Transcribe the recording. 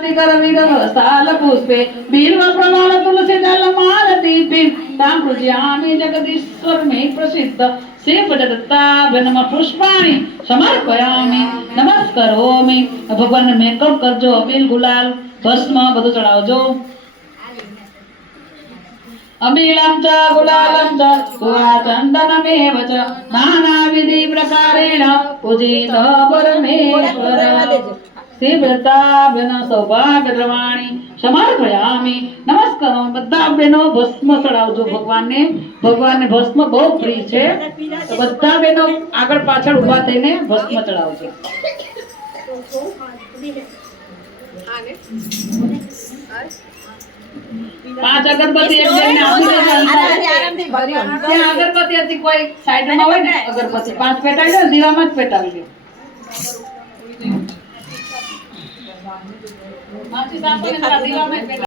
साल पुष्पे बिल्व प्रवाल तुलसी दल मालती पिन तांकृज्यामि जगदीश्वर में प्रसिद्ध श्री नम पुष्पाणि समर्पयामि नमस्करोमि भगवान ने मेकअप करजो अबील गुलाल भस्म બધું ચડાવજો अबीलं च गुलालं च सुवाचन्दनमेव च नानाविधि प्रकारेण पूजित परमेश्वर श्रीव्रताभ्यन सौभाग्यद्रवाणी समर्पयामि नमस्कार બધા બહેનો ભસ્મ ચડાવજો ભગવાનને ભસ્મ બહુ પ્રિય છે તો બધા બહેનો આગળ પાછળ ઊભા થઈને ભસ્મ ચડાવજો પાંચ અગરબત્તી એક જણને આપી દેજો ત્યાં અગરબત્તી હતી કોઈ સાઈડમાં હોય ને અગરબત્તી પાંચ પેટાવી દો દીવામાં જ પેટાવી દો માછી સાપને દીવામાં